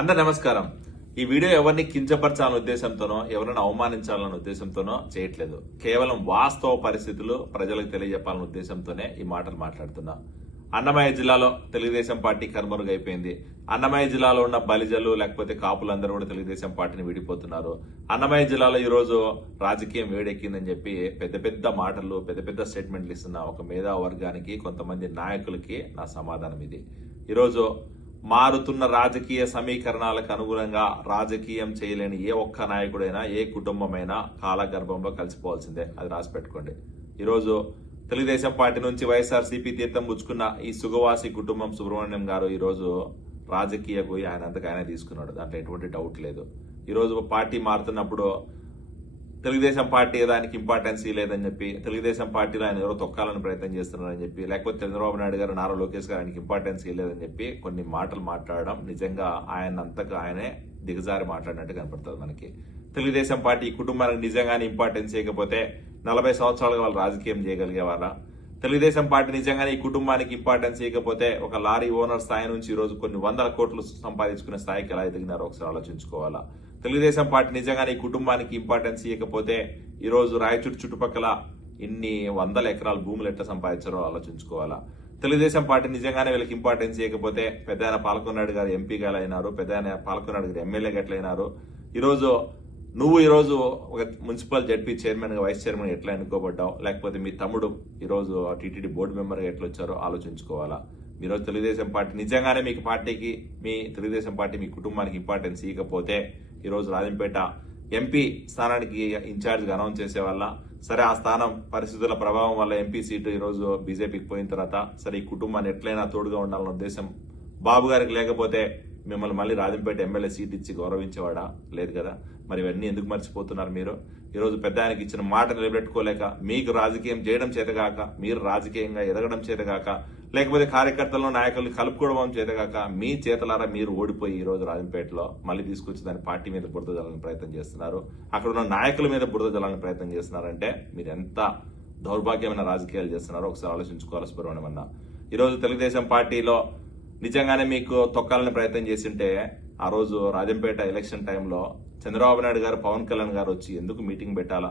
అందరు నమస్కారం. ఈ వీడియో ఎవరిని కించపరచాలనే ఉద్దేశంతోనో ఎవరైనా అవమానించాలనే ఉద్దేశంతోనో చేయట్లేదు. కేవలం వాస్తవ పరిస్థితులు ప్రజలకు తెలియజెప్పాలనే ఉద్దేశంతోనే ఈ మాటలు మాట్లాడుతున్నా. అన్నమయ్య జిల్లాలో తెలుగుదేశం పార్టీ కనుమరుగైపోయింది. అన్నమయ్య జిల్లాలో ఉన్న బలిజలు లేకపోతే కాపులందరూ కూడా తెలుగుదేశం పార్టీని విడిపోతున్నారు. అన్నమయ్య జిల్లాలో ఈ రోజు రాజకీయం వేడెక్కిందని చెప్పి పెద్ద పెద్ద మాటలు పెద్ద పెద్ద స్టేట్మెంట్లు ఇస్తున్న ఒక మేధా వర్గానికి కొంతమంది నాయకులకి నా సమాధానం ఇది. ఈరోజు మారుతున్న రాజకీయ సమీకరణాలకు అనుగుణంగా రాజకీయం చేయలేని ఏ ఒక్క నాయకుడైనా ఏ కుటుంబమైనా కాలగర్భంలో కలిసిపోవాల్సిందే. అది రాసి పెట్టుకోండి. ఈరోజు తెలుగుదేశం పార్టీ నుంచి వైఎస్ఆర్సీపీ తీర్థం పుచ్చుకున్న ఈ సుగవాసి కుటుంబం సుబ్రహ్మణ్యం గారు ఈరోజు రాజకీయ పోయి ఆయన అంతకు ఆయన తీసుకున్నాడు. దాంట్లో ఎటువంటి డౌట్ లేదు. ఈరోజు పార్టీ మారుతున్నప్పుడు తెలుగుదేశం పార్టీ దానికి ఇంపార్టెన్స్ లేదని చెప్పి, తెలుగుదేశం పార్టీలో ఆయన ఎవరో తొక్కాలని ప్రయత్నం చేస్తున్నారని చెప్పి, లేకపోతే చంద్రబాబు నాయుడు గారు నారా లోకేష్ గారు ఆయనకి ఇంపార్టెన్స్ లేదని చెప్పి కొన్ని మాటలు మాట్లాడడం నిజంగా ఆయన అంతకు ఆయనే దిగజారి మాట్లాడినట్టు కనపడుతుంది మనకి. తెలుగుదేశం పార్టీ ఈ కుటుంబానికి నిజంగానే ఇంపార్టెన్స్ చేయకపోతే 40 సంవత్సరాలుగా వాళ్ళు రాజకీయం చేయగలిగేవారా? తెలుగుదేశం పార్టీ నిజంగానే ఈ కుటుంబానికి ఇంపార్టెన్స్ చేయకపోతే ఒక లారీ ఓనర్ స్థాయి నుంచి ఈ రోజు కొన్ని వందల కోట్లు సంపాదించుకునే స్థాయికి ఎలా ఎదిగినారో ఒకసారి ఆలోచించుకోవాలా. తెలుగుదేశం పార్టీ నిజంగానే ఈ కుటుంబానికి ఇంపార్టెన్స్ ఇవ్వకపోతే ఈ రోజు రాయచూరు చుట్టుపక్కల ఇన్ని వందల ఎకరాల భూములు ఎట్లా సంపాదించారో ఆలోచించుకోవాలా. తెలుగుదేశం పార్టీ నిజంగానే వీళ్ళకి ఇంపార్టెన్స్ ఇవ్వకపోతే పెద్ద ఆయన పాలకొన్నాడు గారు ఎంపీగా అయినారు, పెద్ద ఆయన పాలకొన్నాడు గారు ఎమ్మెల్యేగా ఎట్లయినారు, ఈరోజు నువ్వు ఈరోజు ఒక మున్సిపల్ జడ్పీ చైర్మన్ గా వైస్ చైర్మన్ ఎట్లా ఎన్నుకోబడ్డావు, లేకపోతే మీ తమ్ముడు ఈరోజు టీటీడీ బోర్డు మెంబర్ గా ఎట్లా వచ్చారో ఆలోచించుకోవాలా. ఈరోజు తెలుగుదేశం పార్టీ నిజంగానే మీకు పార్టీకి మీ తెలుగుదేశం పార్టీ మీ కుటుంబానికి ఇంపార్టెన్స్ ఇవ్వకపోతే ఈరోజు రాజంపేట ఎంపీ స్థానానికి ఇన్ఛార్జ్ గా అనౌన్స్ చేసే వల్ల సరే ఆ స్థానం పరిస్థితుల ప్రభావం వల్ల ఎంపీ సీటు ఈరోజు బీజేపీకి పోయిన తర్వాత సరే ఈ కుటుంబాన్ని ఎట్లయినా తోడుగా ఉండాలన్న ఉద్దేశం బాబు గారికి లేకపోతే మిమ్మల్ని మళ్ళీ రాజంపేట ఎమ్మెల్యే సీట్ ఇచ్చి గౌరవించేవాడా? లేదు కదా. మరి ఇవన్నీ ఎందుకు మర్చిపోతున్నారు మీరు? ఈరోజు పెద్ద ఆయనకి ఇచ్చిన మాట నిలబెట్టుకోలేక, మీకు రాజకీయం చేయడం చేతగాక, మీరు రాజకీయంగా ఎదగడం చేతగాక, లేకపోతే కార్యకర్తలను నాయకుల్ని కలుపుకోవడం చేతగాక మీ చేతలారా మీరు ఓడిపోయి ఈ రోజు రాజంపేటలో మళ్ళీ తీసుకొచ్చి దాని పార్టీ మీద బురద జల్లని ప్రయత్నం చేస్తున్నారు. అక్కడ ఉన్న నాయకుల మీద బురద జల్లని ప్రయత్నం చేస్తున్నారంటే మీరు ఎంత దౌర్భాగ్యమైన రాజకీయాలు చేస్తున్నారో ఒకసారి ఆలోచించుకోవాలి. సుబ్రహ్మణ్యం అన్న ఈరోజు తెలుగుదేశం పార్టీలో నిజంగానే మీకు తొక్కాలని ప్రయత్నం చేసింటే ఆ రోజు రాజంపేట ఎలక్షన్ టైంలో చంద్రబాబు నాయుడు గారు పవన్ కళ్యాణ్ గారు వచ్చి ఎందుకు మీటింగ్ పెట్టాలా?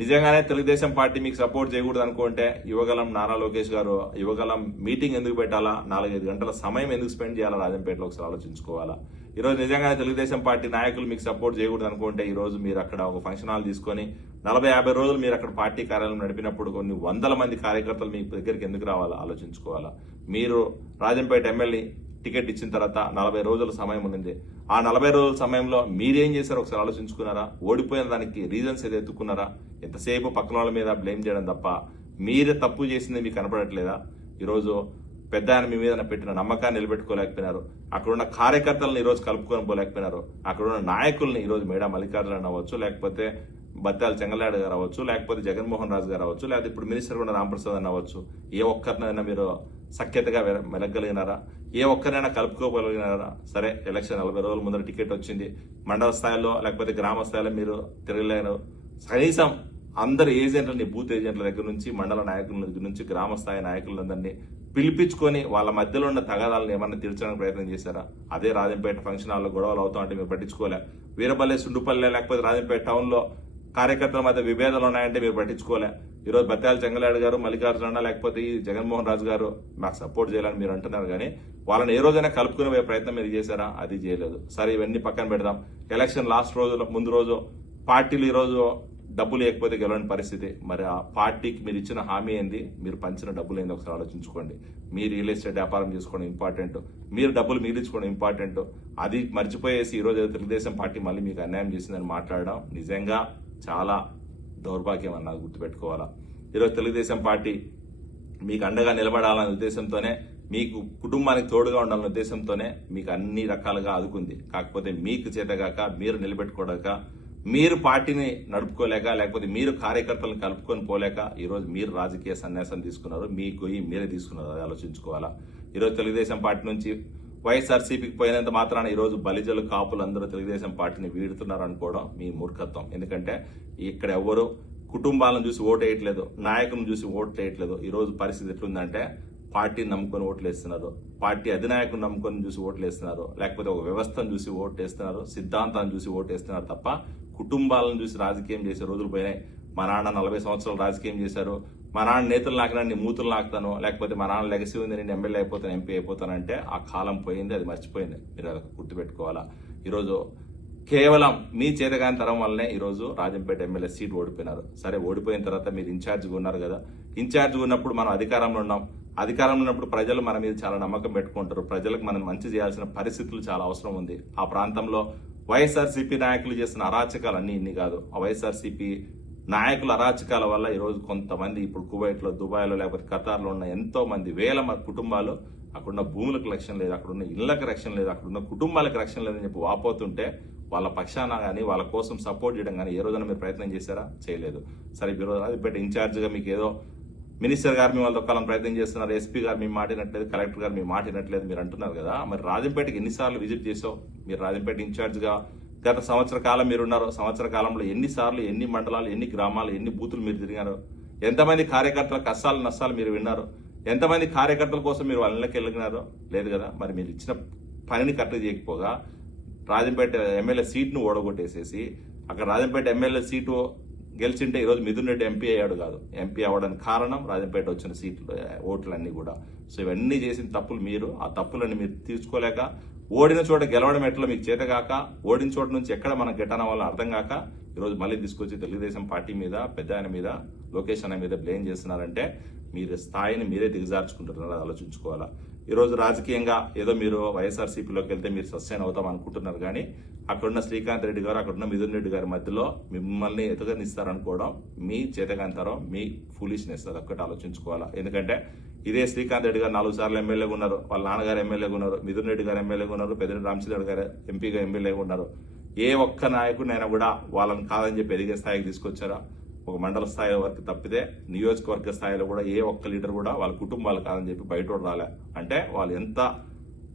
నిజంగానే తెలుగుదేశం పార్టీ మీకు సపోర్ట్ చేయకూడదు అనుకుంటే యువగలం నారా లోకేష్ గారు యువగలం మీటింగ్ ఎందుకు పెట్టాలా? 4-5 గంటల సమయం ఎందుకు స్పెండ్ చేయాలా రాజంపేటలో ఒకసారి ఆలోచించుకోవాలా. ఈ రోజు నిజంగానే తెలుగుదేశం పార్టీ నాయకులు మీకు సపోర్ట్ చేయకూడదు అనుకుంటే ఈ రోజు మీరు అక్కడ ఒక ఫంక్షన్ హాల్ తీసుకొని 40-50 రోజులు మీరు అక్కడ పార్టీ కార్యాలయం నడిపినప్పుడు కొన్ని వందల మంది కార్యకర్తలు మీ దగ్గరికి ఎందుకు రావాలా ఆలోచించుకోవాలా. మీరు రాజంపేట ఎమ్మెల్యే టికెట్ ఇచ్చిన తర్వాత 40 రోజుల సమయం ఉంది. ఆ 40 రోజుల సమయంలో మీరేం చేశారో ఒకసారి ఆలోచించుకున్నారా? ఓడిపోయిన దానికి రీజన్స్ ఏదో ఎత్తుకున్నారా? ఎంతసేపు పక్కన వాళ్ళ మీద బ్లేమ్ చేయడం తప్ప మీరే తప్పు చేసింది మీకు కనపడట్లేదా? ఈరోజు పెద్ద ఆయన మీ మీద పెట్టిన నమ్మకాన్ని నిలబెట్టుకోలేకపోయినారు. అక్కడున్న కార్యకర్తలను ఈరోజు కలుపుకొని పోలేకపోయినారు. అక్కడున్న నాయకుల్ని ఈరోజు మేడా మల్లికార్జున అవ్వచ్చు, లేకపోతే బత్తాల చెంగలాడు గారు అవ్వచ్చు, లేకపోతే జగన్మోహన్ రాజు గారు అవ్వచ్చు, లేకపోతే ఇప్పుడు మినిస్టర్ కూడా రామప్రసాద్ అని అవ్వచ్చు, ఏ ఒక్కరినైనా మీరు సఖ్యతగా మెలగలిగినారా? ఏ ఒక్కరైనా కలుపుకోగలిగినారా? సరే ఎలక్షన్ 40 రోజుల ముందర టికెట్ వచ్చింది. మండల స్థాయిలో లేకపోతే గ్రామ స్థాయిలో మీరు తిరగలేరు. కనీసం అందరు ఏజెంట్లని బూత్ ఏజెంట్ల దగ్గర నుంచి మండల నాయకుల దగ్గర నుంచి గ్రామ స్థాయి నాయకులందరినీ పిలిపించుకొని వాళ్ళ మధ్యలో ఉన్న తగాదాలను ఏమన్నా తీర్చడానికి ప్రయత్నం చేశారా? అదే రాజంపేట ఫంక్షన్ హాల్లో గొడవలు అవుతా అంటే మీరు పట్టించుకోలే. వీరపల్లె సుండుపల్లె లేకపోతే రాజంపేట టౌన్ లో కార్యకర్తల మధ్య విభేదాలు ఉన్నాయంటే మీరు పట్టించుకోలే. ఈరోజు బత్తాల చెంగలాడు గారు మల్లికార్జున లేకపోతే ఈ జగన్మోహన్ రాజు గారు మాకు సపోర్ట్ చేయాలని మీరు అంటున్నారు కానీ వాళ్ళని ఏ రోజైనా కలుపుకునే ప్రయత్నం మీరు చేశారా? అది చేయలేదు. సరే ఇవన్నీ పక్కన పెడదాం. ఎలక్షన్ లాస్ట్ రోజు ముందు రోజు పార్టీలు ఈ రోజు డబ్బులు లేకపోతే గెలవని పరిస్థితి. మరి ఆ పార్టీకి మీరు ఇచ్చిన హామీ ఏంది? మీరు పంచిన డబ్బులు ఏంది ఒకసారి ఆలోచించుకోండి. మీరు రియల్ ఎస్టేట్ వ్యాపారం చేసుకోవడం ఇంపార్టెంట్, మీరు డబ్బులు మిగిలించుకోవడం ఇంపార్టెంట్. అది మర్చిపోయేసి ఈ రోజు తెలుగుదేశం పార్టీ మళ్ళీ మీకు అన్యాయం చేసిందని మాట్లాడడం నిజంగా చాలా దౌర్భాగ్యం అన్నది గుర్తుపెట్టుకోవాలా. ఈరోజు తెలుగుదేశం పార్టీ మీకు అండగా నిలబడాలనే ఉద్దేశంతోనే, మీకు కుటుంబానికి తోడుగా ఉండాలనే ఉద్దేశంతోనే మీకు అన్ని రకాలుగా ఆదుకుంది. కాకపోతే మీకు చేతగాక, మీరు నిలబెట్టుకోలేక, మీరు పార్టీని నడుపుకోలేక, లేకపోతే మీరు కార్యకర్తలను కలుపుకొని పోలేక ఈరోజు మీరు రాజకీయ సన్యాసం తీసుకున్నారు. మీ గొయ్యి మీరే తీసుకున్నారు. అది ఆలోచించుకోవాలా. ఈరోజు తెలుగుదేశం పార్టీ నుంచి వైఎస్ఆర్సీపీకి పోయినంత మాత్రాన ఈరోజు బలిజలు కాపులు అందరూ తెలుగుదేశం పార్టీని వీడుతున్నారు అనుకోవడం మీ మూర్ఖత్వం. ఎందుకంటే ఇక్కడ ఎవరు కుటుంబాలను చూసి ఓటు వేయట్లేదు, నాయకులను చూసి ఓటు వేయట్లేదు. ఈ రోజు పరిస్థితి ఎట్లుందంటే పార్టీని నమ్ముకొని ఓట్లు వేస్తున్నారు, పార్టీ అధినాయకుని నమ్ముకొని చూసి ఓట్లు వేస్తున్నారు, లేకపోతే ఒక వ్యవస్థను చూసి ఓట్లు వేస్తున్నారు, సిద్ధాంతాన్ని చూసి ఓటు వేస్తున్నారు తప్ప కుటుంబాలను చూసి రాజకీయం చేసే రోజులు పోయినాయి. మా నాన్న 40 సంవత్సరాలు రాజకీయం చేశారు, మా నాన్న నేతలు నాకినా నీ మూతులు నాకుతాను, లేకపోతే మా నాన్న లెగసీ ఉంది నేను ఎమ్మెల్యే అయిపోతాను, ఎంపీ అయిపోతానంటే ఆ కాలం పోయింది, అది మర్చిపోయింది. మీరు అది గుర్తుపెట్టుకోవాలా. ఈరోజు కేవలం మీ చేతగాని తరం వల్లనే ఈరోజు రాజంపేట ఎమ్మెల్యే సీట్ ఓడిపోయినారు. సరే, ఓడిపోయిన తర్వాత మీరు ఇన్ఛార్జిగా ఉన్నారు కదా, ఇన్ఛార్జిగా ఉన్నప్పుడు మనం అధికారంలో ఉన్నాం, అధికారంలో ఉన్నప్పుడు ప్రజలు మన మీద చాలా నమ్మకం పెట్టుకుంటారు, ప్రజలకు మనం మంచి చేయాల్సిన పరిస్థితులు చాలా అవసరం ఉంది. ఆ ప్రాంతంలో వైఎస్ఆర్సీపీ నాయకులు చేస్తున్న అరాచకాలు అన్ని ఇన్ని కాదు, ఆ వైఎస్ఆర్సీపీ నాయకుల అరాచకాల వల్ల ఈరోజు కొంతమంది ఇప్పుడు కువైట్లో, దుబాయ్లో, లేకపోతే ఖతార్లో ఉన్న ఎంతో మంది వేల కుటుంబాలు అక్కడున్న భూములకు రక్షణ లేదు, అక్కడున్న ఇళ్లకు రక్షణ లేదు, అక్కడున్న కుటుంబాలకు రక్షణ లేదని చెప్పి వాపోతుంటే వాళ్ళ పక్షాన కానీ వాళ్ళ కోసం సపోర్ట్ చేయడం కానీ ఏ రోజైనా మీరు ప్రయత్నం చేశారా? చేయలేదు. సరే, మీరు రాజంపేట ఇన్ఛార్జిగా మీకు ఏదో మినిస్టర్ గారు మీ వాళ్ళతో కాలం ప్రయత్నం చేస్తున్నారు, ఎస్పీ గారు మీ మాట వినట్లేదు, కలెక్టర్ గారు మీ మాట వినట్లేదు మీరు అంటున్నారు కదా, మరి రాజంపేటకి ఎన్నిసార్లు విజిట్ చేసావు? మీరు రాజంపేట ఇన్ఛార్జిగా గత సంవత్సర కాలం మీరున్నారు, సంవత్సర కాలంలో ఎన్నిసార్లు, ఎన్ని మండలాలు, ఎన్ని గ్రామాలు, ఎన్ని బూతులు మీరు తిరిగారు? ఎంతమంది కార్యకర్తల కష్టాలు నష్టాలు మీరు విన్నారు? ఎంతమంది కార్యకర్తల కోసం మీరు వాళ్ళకి వెళ్ళినారో? లేదు కదా. మరి మీరు ఇచ్చిన పనిని కరెక్ట్ చేయకపోగా రాజంపేట ఎమ్మెల్యే సీట్ను ఓడగొట్టేసేసి అక్కడ రాజంపేట ఎమ్మెల్యే సీటు గెలిచింటే ఈరోజు మిథున్ రెడ్డి ఎంపీ అయ్యాడు కాదు, ఎంపీ అవ్వడానికి కారణం రాజంపేట వచ్చిన సీట్లు ఓట్లన్నీ కూడా. సో ఇవన్నీ చేసిన తప్పులు మీరు, ఆ తప్పులన్నీ మీరు తీర్చుకోలేక ఓడిన చోట గెలవడం ఎట్లా మీకు చేతగాక, ఓడిన చోట నుంచి ఎక్కడ మనం గెట్టన వల్ల అర్థం కాక ఈరోజు మళ్ళీ తీసుకొచ్చి తెలుగుదేశం పార్టీ మీద, పెద్ద ఆయన మీద, లోకేష్ అన్న మీద బ్లేమ్ చేస్తున్నారంటే మీరు స్థాయిని మీరే దిగజార్చుకుంటున్నారు, ఆలోచించుకోవాలా. ఈరోజు రాజకీయంగా ఏదో మీరు వైఎస్ఆర్సీపీలోకి వెళ్తే మీరు సస్టైన్ అవుతాం అనుకుంటున్నారు, కానీ అక్కడున్న శ్రీకాంత్ రెడ్డి గారు, అక్కడున్న మిథున్ రెడ్డి గారి మధ్యలో మిమ్మల్ని ఎదుగనిస్తారనుకోవడం మీ చేతగాంతరం, మీ ఫూలిష్నెస్. అది ఒక్కటి ఆలోచించుకోవాలా. ఎందుకంటే ఇదే శ్రీకాంత్ రెడ్డి గారు 4 సార్లు ఎమ్మెల్యేగా ఉన్నారు, వాళ్ళ నాన్నగారు ఎమ్మెల్యేగా ఉన్నారు, మిథున్ రెడ్డి గారు ఎమ్మెల్యేగా ఉన్నారు, పెద్దిరెడ్డి రామచంద్ర గారు ఎంపీగా ఎమ్మెల్యేగా ఉన్నారు. ఏ ఒక్క నాయకుడినైనా కూడా వాళ్ళని కాదని చెప్పి ఎదిగే స్థాయికి తీసుకొచ్చారా? ఒక మండల స్థాయి వరకు తప్పితే నియోజకవర్గ స్థాయిలో కూడా ఏ ఒక్క లీడర్ కూడా వాళ్ళ కుటుంబాలు కాదని చెప్పి బయట రాలే. అంటే వాళ్ళు ఎంత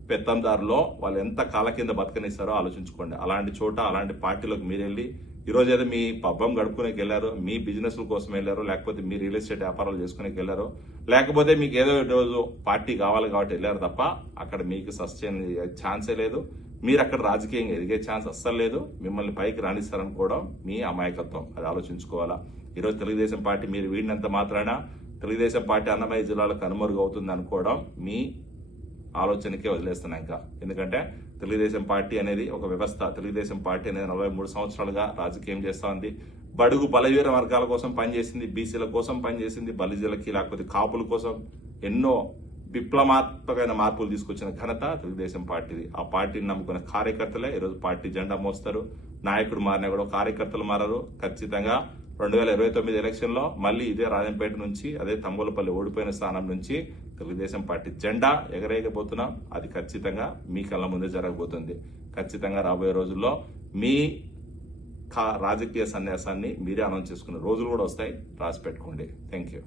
పెత్తందారులో, వాళ్ళు ఎంత కాల కింద బతకనిస్తారో ఆలోచించుకోండి. అలాంటి చోట, అలాంటి పార్టీలోకి మీరు వెళ్ళి ఈరోజు ఏదో మీ పబ్బం గడుపుకునేకి వెళ్ళారు, మీ బిజినెస్ల కోసం వెళ్ళారు, లేకపోతే మీ రియల్ ఎస్టేట్ వ్యాపారాలు చేసుకునేకి వెళ్ళారు, లేకపోతే మీకు ఏదో రోజు పార్టీ కావాలి కాబట్టి వెళ్ళారు తప్ప అక్కడ మీకు సస్టైన్ ఛాన్సే లేదు. మీరు అక్కడ రాజకీయంగా ఎదిగే ఛాన్స్ అస్సలు లేదు. మిమ్మల్ని పైకి రాణిస్తారనుకోవడం మీ అమాయకత్వం. అది ఆలోచించుకోవాలా. ఈరోజు తెలుగుదేశం పార్టీ మీరు వీడినంత మాత్రాన తెలుగుదేశం పార్టీ అన్నమయ్య జిల్లాలకు కనుమరుగు అవుతుంది అనుకోవడం మీ ఆలోచనకే వదిలేస్తున్నా ఇంకా. ఎందుకంటే తెలుగుదేశం పార్టీ అనేది ఒక వ్యవస్థ. తెలుగుదేశం పార్టీ అనేది 43 సంవత్సరాలుగా రాజకీయం చేస్తా ఉంది. బడుగు బలహీన వర్గాల కోసం పనిచేసింది, బీసీల కోసం పనిచేసింది, బలిజలకి లేకపోతే కాపుల కోసం ఎన్నో విప్లవాత్మకమైన మార్పులు తీసుకొచ్చిన ఘనత తెలుగుదేశం పార్టీది. ఆ పార్టీని నమ్ముకున్న కార్యకర్తలే ఈరోజు పార్టీ జెండా మోస్తారు. నాయకుడు మారినా కూడా కార్యకర్తలు మారరు. ఖచ్చితంగా 2029 ఎలక్షన్ లో మళ్ళీ ఇదే రాజంపేట నుంచి, అదే తంబోలపల్లి ఓడిపోయిన స్థానం నుంచి తెలుగుదేశం పార్టీ జెండా ఎగరేయకపోతున్నాం. అది ఖచ్చితంగా మీ కళ్ళ ముందే జరగబోతుంది. ఖచ్చితంగా రాబోయే రోజుల్లో మీ రాజకీయ సన్యాసాన్ని మీరే అనౌన్స్ చేసుకునే రోజులు కూడా వస్తాయి. రాసి పెట్టుకోండి. Thank you.